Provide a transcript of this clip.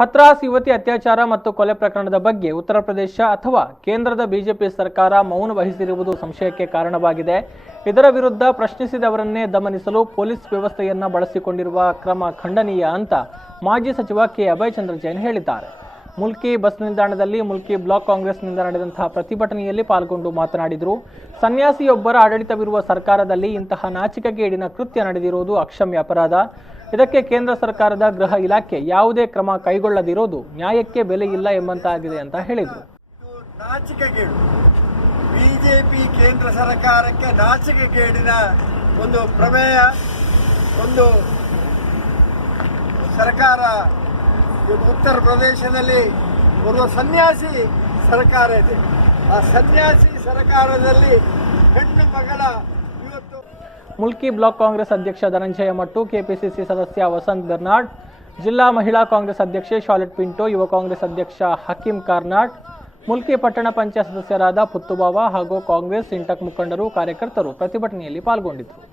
ಹತ್ರಾಸ್ ಯುವತಿ ಅತ್ಯಾಚಾರ ಮತ್ತು ಕೊಲೆ ಪ್ರಕರಣದ ಬಗ್ಗೆ ಉತ್ತರ ಪ್ರದೇಶ ಅಥವಾ ಕೇಂದ್ರದ ಬಿಜೆಪಿ ಸರ್ಕಾರ ಮೌನ ವಹಿಸಿರುವುದು ಸಂಶಯಕ್ಕೆ ಕಾರಣವಾಗಿದೆ. ಇದರ ವಿರುದ್ಧ ಪ್ರಶ್ನಿಸಿದವರನ್ನೇ ದಮನಿಸಲು ಪೊಲೀಸ್ ವ್ಯವಸ್ಥೆಯನ್ನ ಬಳಸಿಕೊಂಡಿರುವ ಕ್ರಮ ಖಂಡನೀಯ ಅಂತ ಮಾಜಿ ಸಚಿವ ಕೆ ಅಭಯ್ ಚಂದ್ರ ಜೈನ್ ಹೇಳಿದ್ದಾರೆ. ಮುಲ್ಕಿ ಬಸ್ ನಿಲ್ದಾಣದಲ್ಲಿ ಮುಲ್ಕಿ ಬ್ಲಾಕ್ ಕಾಂಗ್ರೆಸ್ನಿಂದ ನಡೆದಂತಹ ಪ್ರತಿಭಟನೆಯಲ್ಲಿ ಪಾಲ್ಗೊಂಡು ಮಾತನಾಡಿದರು. ಸನ್ಯಾಸಿಯೊಬ್ಬರ ಆಡಳಿತವಿರುವ ಸರ್ಕಾರದಲ್ಲಿ ಇಂತಹ ನಾಚಿಕೆಗೇಡಿನ ಕೃತ್ಯ ನಡೆದಿರುವುದು ಅಕ್ಷಮ್ಯ ಅಪರಾಧ. ಇದಕ್ಕೆ ಕೇಂದ್ರ ಸರ್ಕಾರದ ಗೃಹ ಇಲಾಖೆ ಯಾವುದೇ ಕ್ರಮ ಕೈಗೊಳ್ಳದಿರೋದು ನ್ಯಾಯಕ್ಕೆ ಬೆಲೆ ಇಲ್ಲ ಎಂಬಂತಾಗಿದೆ ಅಂತ ಹೇಳಿದರು. ನಾಚಿಕೆಗೇಡು ಬಿಜೆಪಿ ಕೇಂದ್ರ ಸರ್ಕಾರಕ್ಕೆ ನಾಚಿಕೆಗೇಡಿನ ಒಂದು ಪ್ರಮೇಯ, ಒಂದು ಸರ್ಕಾರ ಉತ್ತರ ಪ್ರದೇಶದಲ್ಲಿ ಬರುವ ಸನ್ಯಾಸಿ ಸರ್ಕಾರ ಇದೆ. ಆ ಸನ್ಯಾಸಿ ಸರ್ಕಾರದಲ್ಲಿ ಹೆಣ್ಣು ಮಗಳ ಇವತ್ತು ಮುಲ್ಕಿ ಬ್ಲಾಕ್ ಕಾಂಗ್ರೆಸ್ ಅಧ್ಯಕ್ಷ ಧನಂಜಯ ಮಟ್ಟು, ಕೆಪಿಸಿಸಿ ಸದಸ್ಯ ವಸಂತ್ ಬೆರ್ನಾಡ್, ಜಿಲ್ಲಾ ಮಹಿಳಾ ಕಾಂಗ್ರೆಸ್ ಅಧ್ಯಕ್ಷೆ ಶಾಲೆಟ್ ಪಿಂಟೋ, ಯುವ ಕಾಂಗ್ರೆಸ್ ಅಧ್ಯಕ್ಷ ಹಕೀಂ ಕಾರ್ನಾಡ್, ಮುಲ್ಕಿ ಪಟ್ಟಣ ಪಂಚಾಯತ್ ಸದಸ್ಯರಾದ ಪುತ್ತುಬಾವ ಹಾಗೂ ಕಾಂಗ್ರೆಸ್ ಇಂಟಕ್ ಮುಖಂಡರು, ಕಾರ್ಯಕರ್ತರು ಪ್ರತಿಭಟನೆಯಲ್ಲಿ ಪಾಲ್ಗೊಂಡಿದ್ದರು.